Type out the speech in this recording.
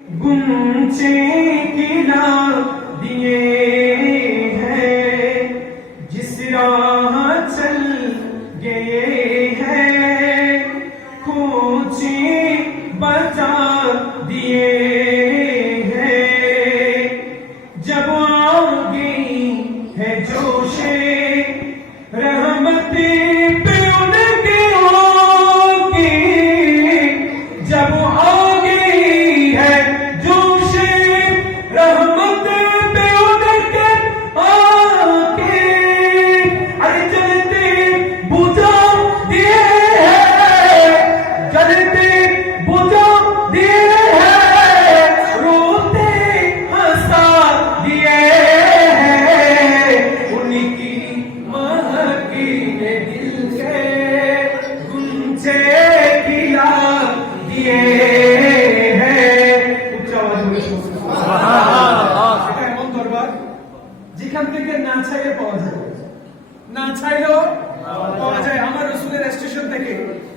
गुंचे खिला दिए हैं, जिस राह चल गए हैं, खोचे बचा दिए हैं। जब आ गई है जोशे रहमते पे उनके होगी, जब आ गई है जोशे रहमत पे उनके आके, अरे जलते बुझा दिए हैं, जलते बुझा दिए हैं, रोते हंसा दिए हैं। उनकी महकी ने दिल के गुंजे खिला दिए हैं। উচ্চ আওয়াজ করে সুবহানাল্লাহ। এটা এমন দরবার যেখান থেকে না চাইলে পাওয়া যায়, না চাইলেও পাওয়া যায়। আমার রাসূলের স্টেশন থেকে